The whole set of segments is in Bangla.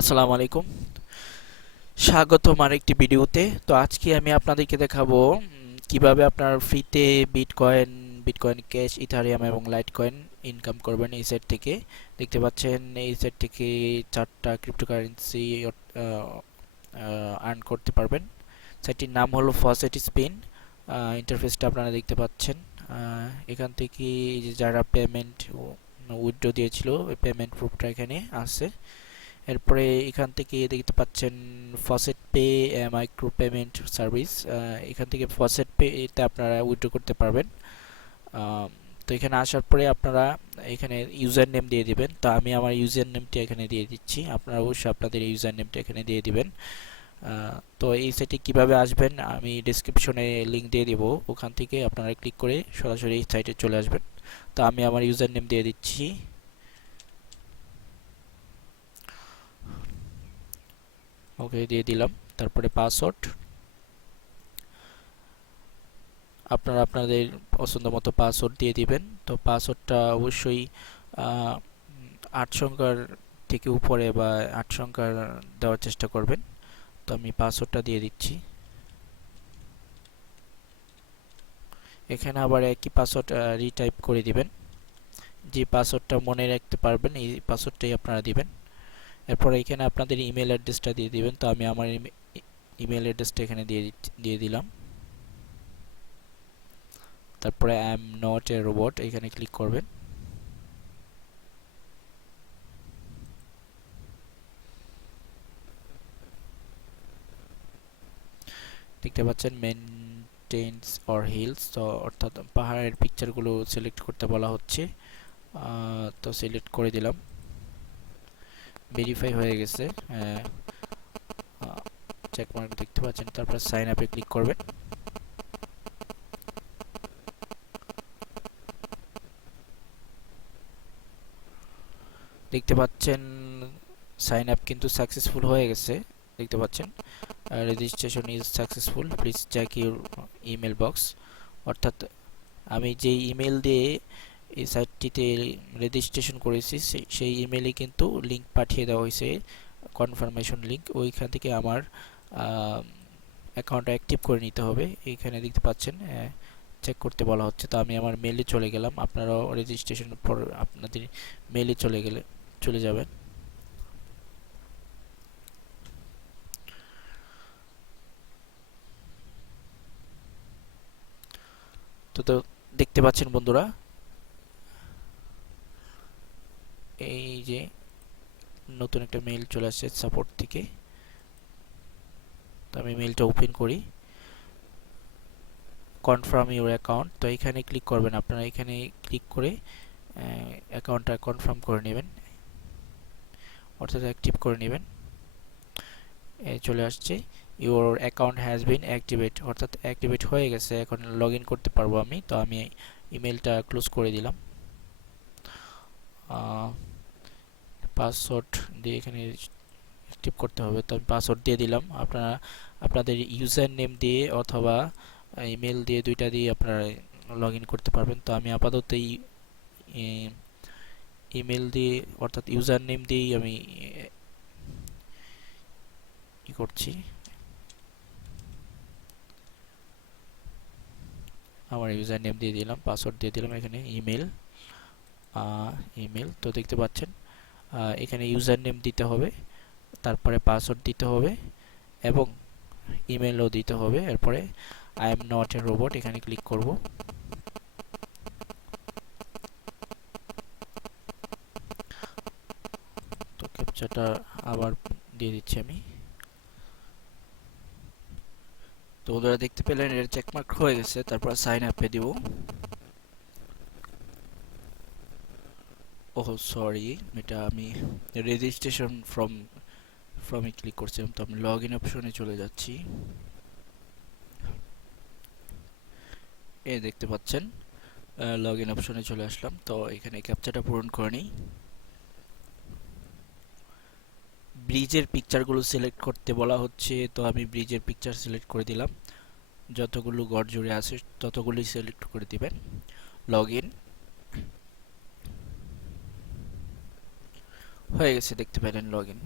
আসসালামু আলাইকুম, স্বাগতম আরেকটি ভিডিওতে। তো আজকে আমি আপনাদেরকে দেখাবো কিভাবে আপনার ফ্রিতে বিটকয়েন, বিটকয়েন ক্যাশ, ইথারিয়াম এবং লাইটকয়েন ইনকাম করবেন এই সাইট থেকে। দেখতে পাচ্ছেন এই সাইট থেকে চারটা ক্রিপ্টোকারেন্সি আর্ন করতে পারবেন। সাইটটির নাম হলো ফসেট স্পিন। ইন্টারফেসটা আপনারা দেখতে পাচ্ছেন। এখান থেকে এই যে যারা পেমেন্ট উইথড্র দিয়েছিল ওই পেমেন্ট প্রুফটা এখানে আছে। এরপরে এখান থেকে দেখতে পাচ্ছেন faucet pay micro payment service. এখান থেকে ফসেট পেতে আপনারা উইথড্র করতে পারবেন। তো এখানে আসার পরে আপনারা এখানে ইউজার নেম দিয়ে দিবেন। তো আমি আমার ইউজার নেমটি এখানে দিয়ে দিচ্ছি, আপনারা অবশ্যই আপনাদের ইউজার নেমটা এখানে দিয়ে দিবেন। তো এই সাইটে কিভাবে আসবেন আমি ডেসক্রিপশনে লিংক দিয়ে দিব, ওখান থেকে আপনারা ক্লিক করে সরাসরি এই সাইটে চলে আসবেন। তো আমি আমার ইউজার নেম দিয়ে দিচ্ছি। ওকে দিয়ে দিলাম। তারপরে পাসওয়ার্ড আপনারা আপনাদের পছন্দ মতো পাসওয়ার্ড দিয়ে দিবেন। তো পাসওয়ার্ডটা অবশ্যই ৮ সংখ্যার থেকে উপরে বা ৮ সংখ্যার দেওয়ার চেষ্টা করবেন। তো আমি পাসওয়ার্ডটা দিয়ে দিচ্ছি। এখানে আবার একই পাসওয়ার্ড রিটাইপ করে দিবেন। যে পাসওয়ার্ডটা মনে রাখতে পারবেন এই পাসওয়ার্ডটাই আপনারা দিবেন। এরপর এখানে আপনাদের ইমেল অ্যাড্রেসটা দিয়ে দিবেন। তো আমি আমার ইমেল অ্যাড্রেসটা এখানে দিয়ে দিলাম। তারপরে I am not a robot এখানে ক্লিক করবেন। দেখতে পাচ্ছেন মেনটেন্স অর হিলস, তো অর্থাৎ পাহাড়ের পিকচারগুলো সিলেক্ট করতে বলা হচ্ছে। তো সিলেক্ট করে দিলাম। ভেরিফাই হয়ে গেছে, চেকমার্ক দেখতে পাচ্ছেন। তারপর সাইন আপে ক্লিক করবেন। দেখতে পাচ্ছেন সাইন আপ কিন্তু সাকসেসফুল হয়ে গেছে। দেখতে পাচ্ছেন registration is successful, please check your email box. অর্থাৎ আমি যেই ইমেল দিয়ে এই সাইটটিতে রেজিস্ট্রেশন করেছি সেই ইমেলে কিন্তু লিংক পাঠিয়ে দেওয়া হয়েছে, কনফার্মেশন লিংক। ওইখান থেকে আমার অ্যাকাউন্টটা অ্যাক্টিভ করে নিতে হবে। এইখানে দেখতে পাচ্ছেন চেক করতে বলা হচ্ছে। তো আমি আমার মেলে চলে গেলাম। আপনারাও রেজিস্ট্রেশনের পর আপনাদের মেলে চলে যাবেন। তো দেখতে পাচ্ছেন বন্ধুরা, এই যে নতুন একটা মেইল চলে আসছে সাপোর্ট থেকে। তো আমি মেইলটা ওপেন করি। কনফার্ম ইউর অ্যাকাউন্ট, তো এখানে ক্লিক করবেন। আপনারা এখানে ক্লিক করে অ্যাকাউন্টটা কনফার্ম করে নেবেন, অর্থাৎ অ্যাক্টিভ করে নেবেন। চলে আসছে your account has been activate, অর্থাৎ অ্যাক্টিভেট হয়ে গেছে। এখন লগ ইন করতে পারবো আমি। তো আমি ইমেলটা ক্লোজ করে দিলাম। পাসওয়ার্ড দিয়ে এখানে অ্যাক্টিভ করতে হবে। তো আমি পাসওয়ার্ড দিয়ে দিলাম। আপনারা আপনাদের ইউজার নেম দিয়ে অথবা ইমেল দিয়ে, দুইটা দিয়ে আপনারা লগ ইন করতে পারবেন। তো আমি আপাতত ইমেল দিয়ে অর্থাৎ ইউজার নেম দিয়েই আমি ই করছি। আমার ইউজার নেম দিয়ে দিলাম, পাসওয়ার্ড দিয়ে দিলাম। এখানে ইমেল তো দেখতে পাচ্ছেন এখানে ইউজার নেম দিতে হবে, তারপরে পাসওয়ার্ড দিতে হবে এবং ইমেলও দিতে হবে। এরপরে I am not a robot এখানে ক্লিক করব। তো ক্যাপচাটা আবার দিয়ে দিচ্ছি আমি। তো ওরা দেখতে পেলেন এর চেকমার্ক হয়ে গেছে। তারপর সাইন আপে দিব। ওহ সরি, এটা আমি রেজিস্ট্রেশন ফ্রমে ক্লিক করছিলাম। তো আমি লগ ইন অপশনে চলে যাচ্ছি। দেখতে পাচ্ছেন লগ ইন অপশনে চলে আসলাম। তো এখানে ক্যাপচাটা পূরণ করে নিই। ব্রিজের পিকচারগুলো সিলেক্ট করতে বলা হচ্ছে। তো আমি ব্রিজের পিকচার সিলেক্ট করে দিলাম। যতগুলো গড় জুড়ে আছে ততগুলোই সিলেক্ট করে দিবেন। লগ ইন হয়ে গেছে, দেখতে পেলেন লগ ইন।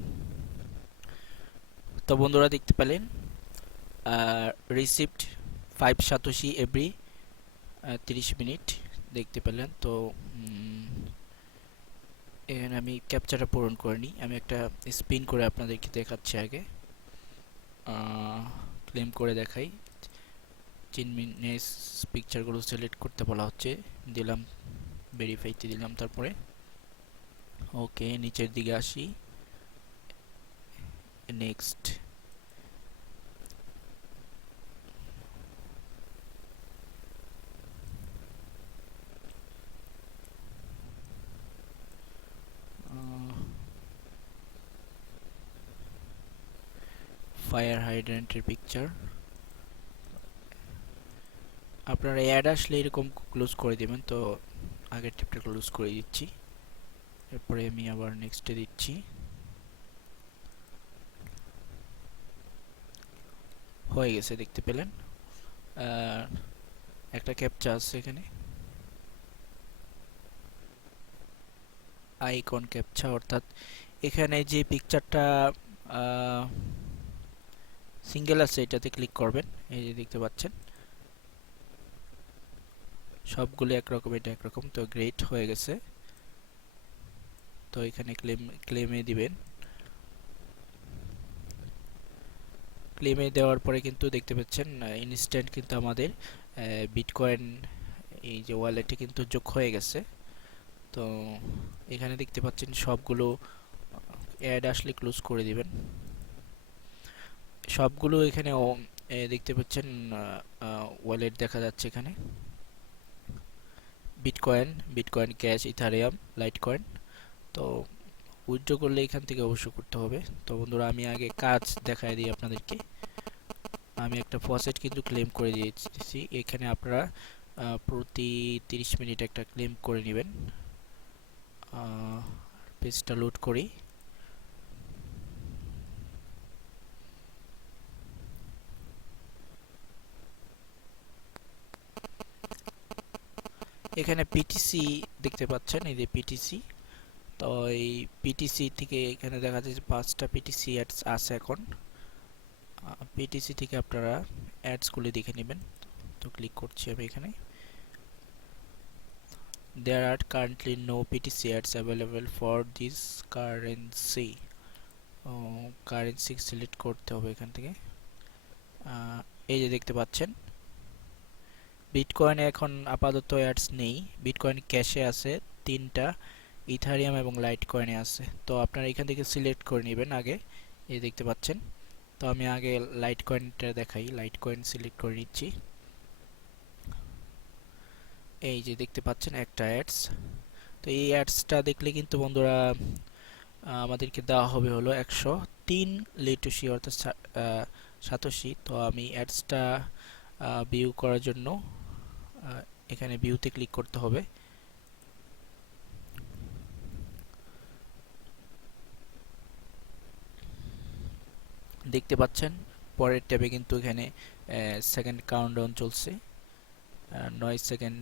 তো বন্ধুরা দেখতে পেলেন রিসিভড 5 সাতোশি এভরি 30 মিনিট দেখতে পেলেন। তো এখানে আমি ক্যাপচারটা পূরণ করে নিই। আমি একটা স্পিন করে আপনাদেরকে দেখাচ্ছি আগে, ক্লেম করে দেখাই। 3 মিনিট পিকচারগুলো সিলেক্ট করতে বলা হচ্ছে, দিলাম, ভেরিফাইতে দিলাম, তারপরে ওকে, নিচের দিকে আসি, নেক্সট। ফায়ার হাইড্রেন্টের পিকচার আপনারা অ্যাড আসলে এরকম ক্লোজ করে দেবেন। তো আগের ট্যাবটা ক্লোজ করে দিচ্ছি, এরপরে আমি আবার নেক্সটে দিচ্ছি। হয়ে গেছে দেখতে পেলেন। একটা ক্যাপচা আছে এখানে, আইকন ক্যাপচা, অর্থাৎ এখানে যে পিকচারটা সিঙ্গেল আছে এটাতে ক্লিক করবেন। এই যে দেখতে পাচ্ছেন সবগুলো একরকম, এটা একরকম। তো গ্রেট, হয়ে গেছে। তো এখানে ক্লেমে দিবেন। ক্লেমে দেওয়ার পরে কিন্তু দেখতে পাচ্ছেন ইনস্ট্যান্ট কিন্তু আমাদের বিটকয়েন এই যে ওয়ালেটে কিন্তু যোগ হয়ে গেছে। তো এখানে দেখতে পাচ্ছেন সবগুলো অ্যাড আসলে ক্লোজ করে দিবেন। সবগুলো এখানে দেখতে পাচ্ছেন ওয়ালেট দেখা যাচ্ছে এখানে, বিটকয়েন ক্যাশ, ইথারিয়াম, লাইটকয়েন। তো উইথড্র করলে এখান থেকে অবশ্য করতে হবে। তো বন্ধুরা আমি আগে কাজ দেখায় দিই আপনাদেরকে। আমি একটা ফসেট কিন্তু ক্লেম করে দিয়েছি। এখানে আপনারা প্রতি 30 মিনিট একটা ক্লেম করে নেবেন। পেজটা লোড করি। এখানে পিটিসি দেখতে পাচ্ছেন, এই যে পিটিসি। তো এই পিটিসি থেকে এখানে দেখা যাচ্ছে 5টা পিটিসি অ্যাডস আছে এখন। পিটিসি থেকে আপনারা অ্যাডসগুলি দেখে নেবেন। তো ক্লিক করছি আমি এখানে। There are currently no PTC ads available for this currency. Currency select করতে হবে এখান থেকে। এই যে দেখতে পাচ্ছেন বিটকয়েনে এখন আপাতত অ্যাডস নেই। বিটকয়েন ক্যাশে আছে 3টা, ইথারিয়াম এবং লাইট কয়েনে আছে। তো আপনারা এখান থেকে সিলেক্ট করে নেবেন আগে। এই দেখতে পাচ্ছেন। তো আমি আগে লাইট কয়েনটা দেখাই, লাইট কয়েন সিলেক্ট করে নিচ্ছি। এই যে দেখতে পাচ্ছেন একটা অ্যাডস। তো এই অ্যাডসটা দেখলে কিন্তু বন্ধুরা আমাদেরকে দেওয়া হবে হলো 103 লিটুসি, অর্থাৎ সাতোশি। তো আমি অ্যাডসটা ভিউ করার জন্য এখানে ভিউতে ক্লিক করতে হবে। দেখতে পাচ্ছেন পরের ট্যাবে কিন্তু এখানে সেকেন্ড কাউন্টডাউন চলছে, 9 সেকেন্ড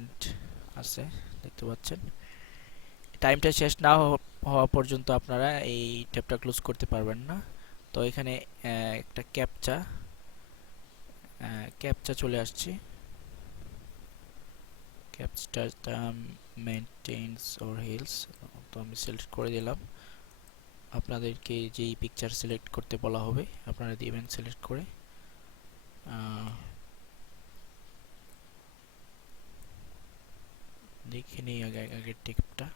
আছে দেখতে পাচ্ছেন। টাইমটা শেষ না হওয়া পর্যন্ত আপনারা এই ট্যাবটা ক্লোজ করতে পারবেন না। তো এখানে একটা ক্যাপচা চলে আসছে। ক্যাপচাটা মেইনটেইনস অর হিলস, তো আমি সিলেক্ট করে দিলাম। আপনাদেরকে যেই পিকচার সিলেক্ট করতে বলা হবে আপনারা দিবেন সিলেক্ট করে। দেখে নিই আগের টিপটা।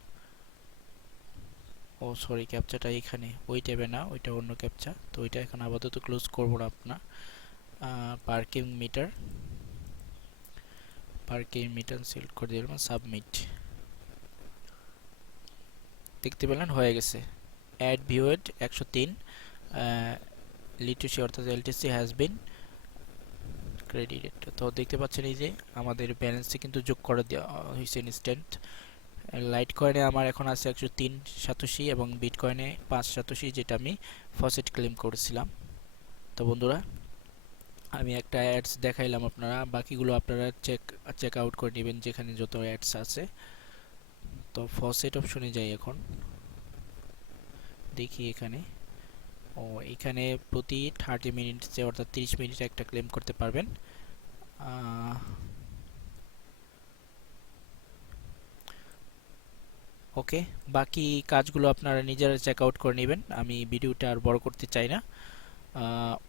ও সরি, ক্যাপচাটা এখানে, ওই ট্যাবে না, ওইটা অন্য ক্যাপচা। তো ওইটা এখন আপাতত ক্লোজ করবো না আপনার। পার্কিং মিটার সিলেক্ট করে দিলাম, সাবমিট। দেখতে পেলেন হয়ে গেছে। অ্যাড ভিউড 103 লিটুসি অর্থাৎ এলটিসি হ্যাজ বিন ক্রেডিটেড। তো দেখতে পাচ্ছেন এই যে আমাদের ব্যালেন্সে কিন্তু যোগ করে দেওয়া হয়েছে ইনস্ট্যান্ট। লাইট কয়েনে আমার এখন আছে 103 সাতোশি এবং বিটকয়েনে 5 সাতোশি, যেটা আমি ফসেট ক্লেম করেছিলাম। তো বন্ধুরা আমি একটা অ্যাডস দেখাইলাম, আপনারা বাকিগুলো আপনারা চেক আউট করে নেবেন যেখানে যত অ্যাডস আছে। তো ফসেট অপশনে যাই, এখন দেখি এখানে ও এখানে প্রতি 30 মিনিটসে অর্থাৎ 30 মিনিটে একটা ক্লেম করতে পারবেন। ওকে, বাকি কাজগুলো আপনারা নিজেরা চেক আউট করে নেবেন, আমি ভিডিওটা আর বড় করতে চাই না।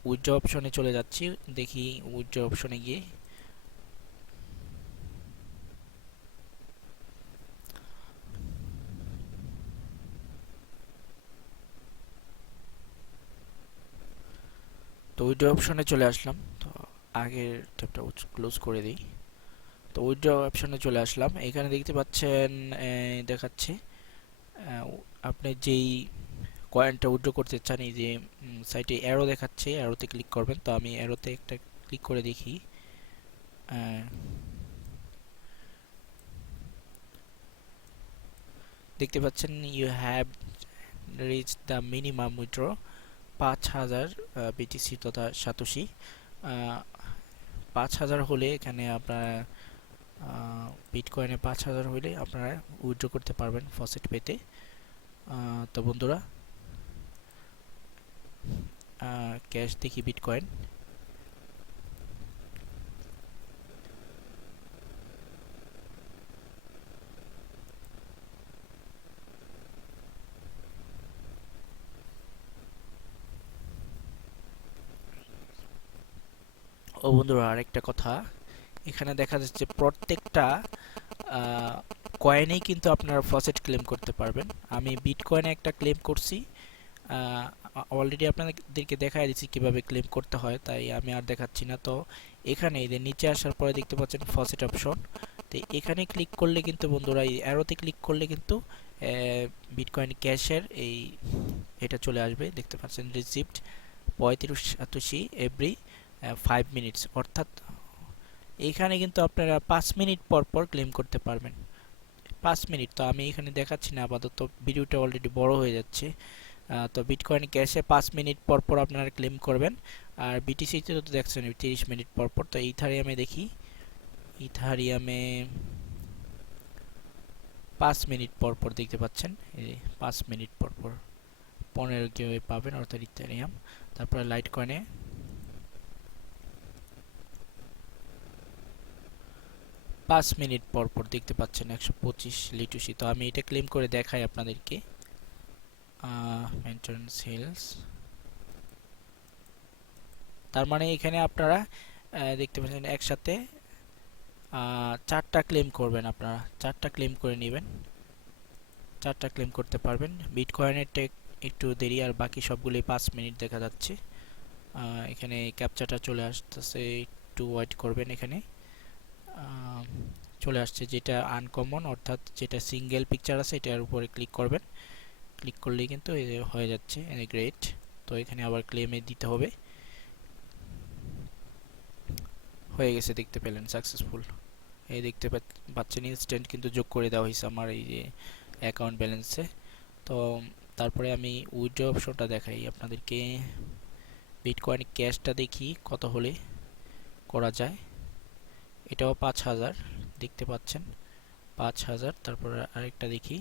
উইথড্র অপশনে চলে যাচ্ছি, দেখি উইথড্র অপশনে গিয়ে তো উইথড্র অপশনে চলে আসলাম। তো আগের ট্যাবটা ক্লোজ করে দিই। তো উইথড্র অপশনে চলে আসলাম, এখানে দেখতে পাচ্ছেন দেখাচ্ছে আপনি যেই কয়েনটা উইথড্র করতে চান, এই যে সাইটে অ্যারো দেখাচ্ছে, অ্যারোতে ক্লিক করবেন। তো আমি অ্যারোতে একটা ক্লিক করে দেখি। দেখতে পাচ্ছেন you have reach the minimum withdraw 5000 BTC তথা সাতোশি। 5000 হলে এখানে আপনারা বিটকয়েনে 5000 হলে আপনারা উইথড্র করতে পারবেন ফসেট পেতে। তো বন্ধুরা ক্যাশ দেখি বিটকয়েন। ও বন্ধুরা আরেকটা কথা, এখানে দেখা যাচ্ছে প্রত্যেকটা কয়েনেই কিন্তু আপনারা ফসেট ক্লেম করতে পারবেন। আমি বিটকয়েনে একটা ক্লেম করছি, অলরেডি আপনাদেরকে দেখাই দিচ্ছি কিভাবে ক্লেম করতে হয়, তাই আমি আর দেখাচ্ছি না। তো এখানে এদের নিচে আসার পরে দেখতে পাচ্ছেন ফসেট অপশন। তো এখানে ক্লিক করলে কিন্তু বন্ধুরা, এই অ্যারোতে ক্লিক করলে কিন্তু বিটকয়েন ক্যাশের এটা চলে আসবে। দেখতে পাচ্ছেন রিসিপ্ট 3587 এভরি 5 মিনিটস, অর্থাৎ এইখানে কিন্তু আপনারা 5 মিনিট পর পর ক্লেম করতে পারবেন। 5 মিনিট তো আমি এখানে দেখাচ্ছি না আপাতত, ভিডিওটা অলরেডি বড় হয়ে যাচ্ছে। তো বিটকয়েন ক্যাশে 5 মিনিট পর পর আপনারা ক্লেম করবেন, আর বিটিসিতে তো দেখছেন 30 মিনিট পর পর। তো ইথারিয়ামে দেখি, ইথারিয়ামে 5 মিনিট পর পর দেখতে পাচ্ছেন, এই 5 মিনিট পর পর 15 কেউ পাবেন, অর্থাৎ ইথারিয়াম। তারপরে লাইট কয়েনে 5 মিনিট পর পর দেখতে পাচ্ছেন 125 লিটুসি। তো আমি এটা ক্লেম করে দেখাই আপনাদেরকে। মেইনটেনেন্স হিলস, তার মানে এখানে আপনারা দেখতে পাচ্ছেন একসাথে 4টা ক্লেম করবেন, আপনারা 4টা ক্লেম করে নেবেন, 4টা ক্লেম করতে পারবেন। বিটকয়েনেরটা একটু দেরি, আর বাকি সবগুলোই 5 মিনিট দেখা যাচ্ছে। এখানে ক্যাপচাটা চলে আসতেছে, একটু ওয়েট করবেন। এখানে চলে আসছে যেটা আনকমন, অর্থাৎ যেটা সিঙ্গেল পিকচার আছে এটার উপরে ক্লিক করবেন। ক্লিক করলেই কিন্তু হয়ে যাচ্ছে গ্রেট। তো এখানে আবার ক্লেমে দিতে হবে, হয়ে গেছে, দেখতে পেলেন সাকসেসফুল। এই দেখতে পাচ্ছেন ইনস্ট্যান্ট কিন্তু যোগ করে দেওয়া হয়েছে আমার এই যে অ্যাকাউন্ট ব্যালেন্সে। তো তারপরে আমি উইথড্র অপশনটা দেখাই আপনাদেরকে। বিটকয়েন ক্যাশটা দেখি কত হলে করা যায়। এটাও 5000 দেখতে পাচ্ছেন, 5000। তারপর আরেকটা দেখি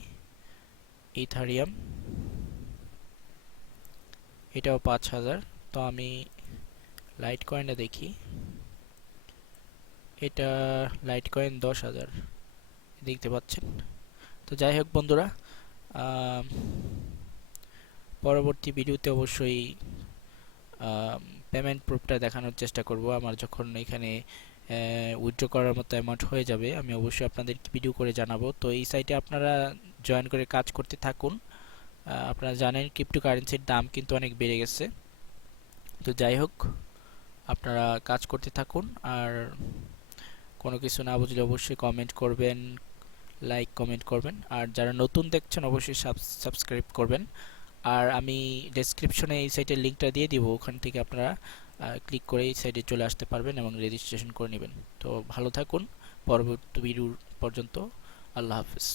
ইথারিয়াম, এটাও 5000। তো আমি লাইট কয়েনটা দেখি, এটা লাইট কয়েন 10000 দেখতে পাচ্ছেন। তো যাই হোক বন্ধুরা, পরবর্তী ভিডিওতে অবশ্যই পেমেন্ট প্রুফটা দেখানোর চেষ্টা করব। আমার যখন এখানে উইথড্র করার মতো অ্যামাউন্ট হয়ে যাবে আমি অবশ্যই আপনাদের ভিডিও করে জানাবো। তো এই সাইটে আপনারা জয়েন করে কাজ করতে থাকুন। আপনারা জানেন ক্রিপ্টোকারেন্সির দাম কিন্তু অনেক বেড়ে গেছে। তো যাই হোক, আপনারা কাজ করতে থাকুন, আর কোনো কিছু না বুঝলে অবশ্যই কমেন্ট করবেন, লাইক কমেন্ট করবেন, আর যারা নতুন দেখছেন অবশ্যই সাবস্ক্রাইব করবেন। আর আমি ডেসক্রিপশনে এই সাইটের লিঙ্কটা দিয়ে দিব, ওখান থেকে আপনারা ক্লিক করে এই সাইটে চলে আসতে পারবেন এবং রেজিস্ট্রেশন করে নেবেন। তো ভালো থাকুন, পরবর্তী ভিডিও পর্যন্ত আল্লাহ হাফেজ।